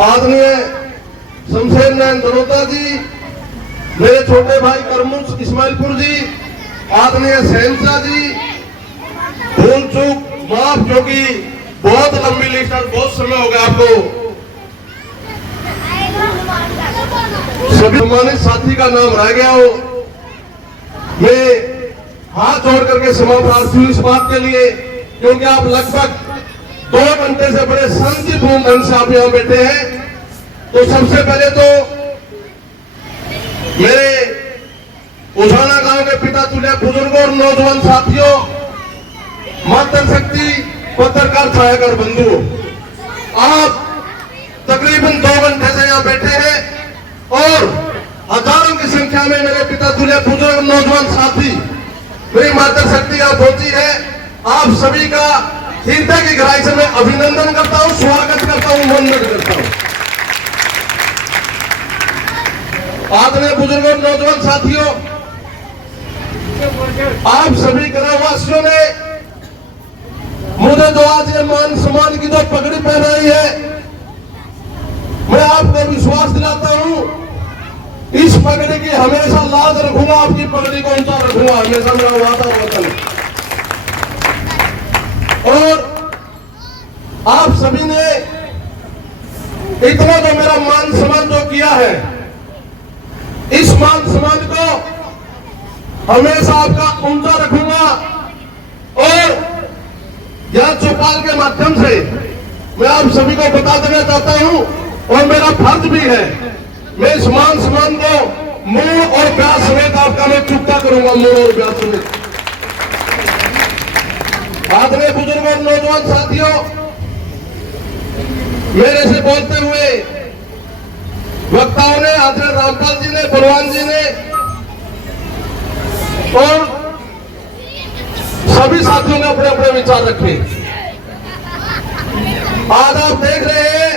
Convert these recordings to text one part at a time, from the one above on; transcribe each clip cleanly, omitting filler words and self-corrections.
आदरणीय शमशेर नयन दरोता जी, मेरे छोटे भाई करमुश इस्माइलपुर जी, आदरणीय शहनशाह जी, भूल चूक माफ, क्योंकि बहुत लंबी लिस्ट है, बहुत समय हो गया आपको। सभी सम्मानित साथी का नाम रह गया हो, मैं हाथ जोड़ करके क्षमा प्रार्थी हूं इस बात के लिए, क्योंकि आप लगभग 2 घंटे से बड़े शांतिपूर्ण ढंग से आप यहां बैठे हैं। तो सबसे पहले तो मेरे उठाना गांव के पिता तुल्य बुजुर्गों और नौजवान साथियों, मातृशक्ति पत्रकार छायाकर बंधुओं, आप तकरीबन 2 घंटे से यहाँ बैठे हैं और हजारों की संख्या में मेरे पिता तुल्य बुजुर्ग और नौजवान साथी, मेरी मातृशक्ति यहाँ पहुंची है। आप सभी का हृदय की गहराई से मैं अभिनंदन करता हूँ, स्वागत करता हूँ, वंदन करता हूँ। आदरणीय बुजुर्ग और नौजवान साथियों, आप सभी ग्रामवासियों ने मुझे जो आज ये मान सम्मान की जो पगड़ी पहनाई है, मैं आपको विश्वास दिलाता हूं, इस पगड़ी की हमेशा लाज रखूंगा, आपकी पगड़ी को ऊंचा रखूंगा, हमेशा मेरा वादा वतन। और आप सभी ने इतना जो मेरा मान सम्मान जो किया है, इस मान सम्मान को हमेशा आपका ऊंचा रखूंगा। और यह चौपाल के माध्यम से मैं आप सभी को बता देना चाहता हूं, और मेरा फर्ज भी है, मैं इस मान सम्मान को मूल और ब्याज समेत आपका मैं चुकता करूंगा, मूल और ब्याज समेत। आदरणीय बुजुर्ग और नौजवान साथियों, मेरे से बोलते हुए वक्ताओं ने, आदरणीय रामपाल जी ने, बलवान जी ने और सभी साथियों ने अपने अपने विचार रखे। आज आप देख रहे हैं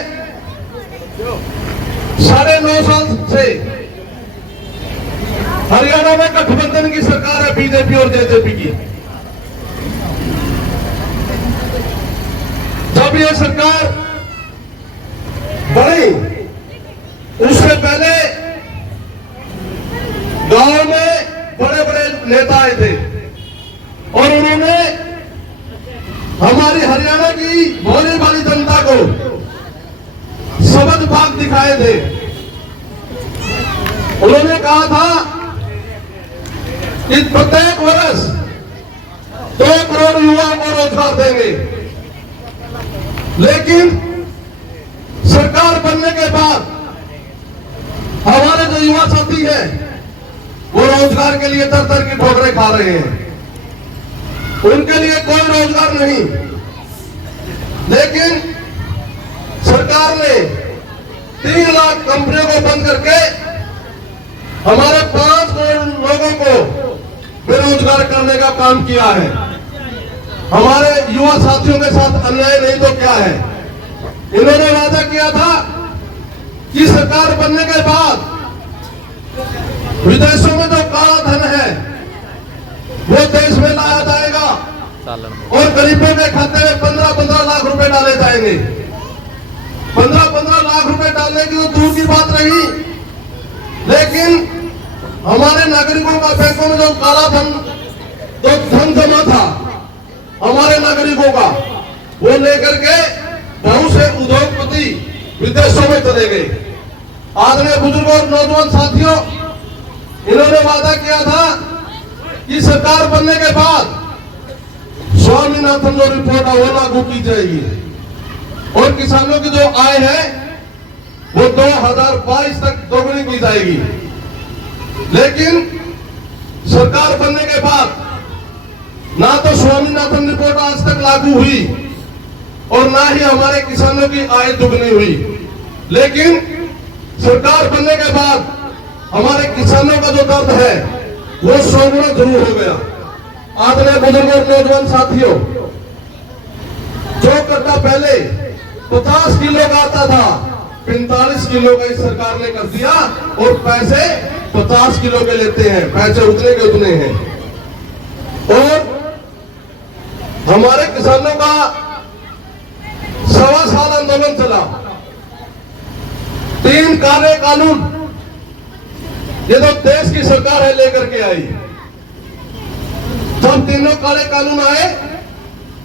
9.5 साल से हरियाणा में गठबंधन की सरकार है, बीजेपी और जेजेपी की। जब ये सरकार बनी, उससे पहले गांव में बड़े बड़े नेता आए थे और उन्होंने हमारी हरियाणा की भोली भाली जनता को सबज बाग दिखाए थे। उन्होंने कहा था कि प्रत्येक वर्ष 2 करोड़ युवाओं को रोजगार देंगे, लेकिन सरकार बनने के बाद हमारे जो युवा साथी हैं, वो रोजगार के लिए दर दर की ठोकरें खा रहे हैं, उनके लिए कोई रोजगार नहीं। लेकिन सरकार ने 3 लाख कंपनियों को बंद करके हमारे 5 करोड़ लोगों को बेरोजगार करने का काम किया है। हमारे युवा साथियों के साथ अन्याय नहीं तो क्या है। इन्होंने वादा किया था कि सरकार बनने के बाद विदेशों में जो काला धन है वो देश में लाया जाएगा और गरीबों के खाते में 15-15 लाख रुपए डाले जाएंगे। 15-15 लाख रुपए डालने की तो दूर की बात रही, लेकिन हमारे नागरिकों का बैंकों में जो काला धन, जो धन जमा था हमारे नागरिकों का, वो लेकर के बहुत से उद्योगपति विदेशों में चले गए। आदरणीय बुजुर्ग और नौजवान साथियों, इन्होंने वादा किया था कि सरकार बनने के बाद स्वामीनाथन जो रिपोर्ट है वो लागू की जाएगी और किसानों की जो आय है वो 2022 तक दोगुनी की जाएगी। लेकिन सरकार बनने के बाद ना तो स्वामीनाथन रिपोर्ट आज तक लागू हुई और ना ही हमारे किसानों की आय दुगनी हुई। लेकिन सरकार बनने के बाद हमारे किसानों का जो दर्द है वो 100 गुना जरूर हो गया। आदरणीय बुजुर्ग और नौजवान साथियों, जो कट्टा पहले 50 किलो का आता था, 45 किलो का इस सरकार ने कर दिया और पैसे 50 किलो के लेते हैं, पैसे उतने के उतने हैं। और हमारे किसानों का सवा साल आंदोलन चला, 3 काले कानून ये तो देश की सरकार है लेकर के आई। जब तीनों काले कानून आए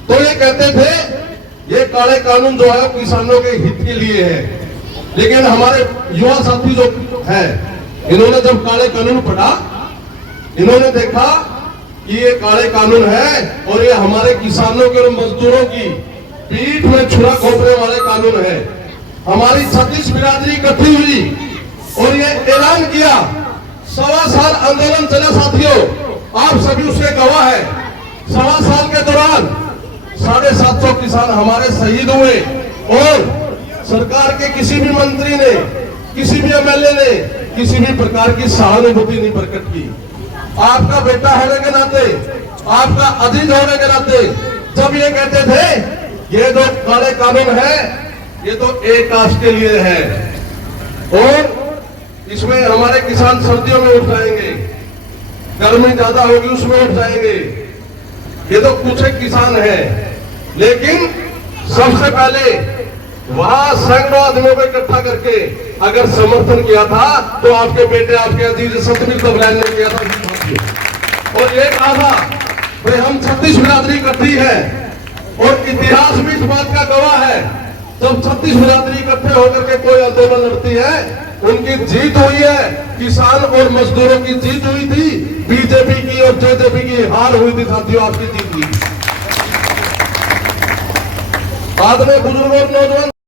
तो ये कहते थे ये काले कानून जो है किसानों के हित के लिए है, लेकिन हमारे युवा साथी जो है इन्होंने जब काले कानून पढ़ा, इन्होंने देखा कि ये काले कानून है और ये हमारे किसानों के और मजदूरों की पीठ में छुरा घोंपने वाले कानून है। हमारी 36 बिरादरी इकट्ठी हुई और ये ऐलान किया। सवा साल आंदोलन चला साथियों, आप सभी उसके गवाह है। सवा साल के दौरान 750 किसान हमारे शहीद हुए और सरकार के किसी भी मंत्री ने, किसी भी एमएलए ने किसी भी प्रकार की सहानुभूति नहीं प्रकट की। आपका बेटा होने के नाते, आपका अजीज होने के नाते जब ये कहते थे ये जो काले कानून है ये तो एक कास्ट के लिए है और इसमें हमारे किसान सर्दियों में उठ जाएंगे, गर्मी ज्यादा होगी उसमें उठ जाएंगे, ये तो कुछ एक किसान है। लेकिन सबसे पहले वहां सैकड़ों आदमियों को इकट्ठा करके अगर समर्थन किया था तो आपके बेटे, आपके अजीज सतबीर तबलैन ने किया था और ये कहा था भाई हम 36 बिरादरी इकट्ठी है और इतिहास भी इस बात का गवाह है। जब 36 बिरादरी इकट्ठे होकर के कोई आंदोलन लड़ती है उनकी जीत हुई है, किसान और मजदूरों की जीत हुई थी, बीजेपी की और जेजेपी की हार हुई थी साथियों, आपकी जीत हुई। बाद में बुजुर्ग और नौजवान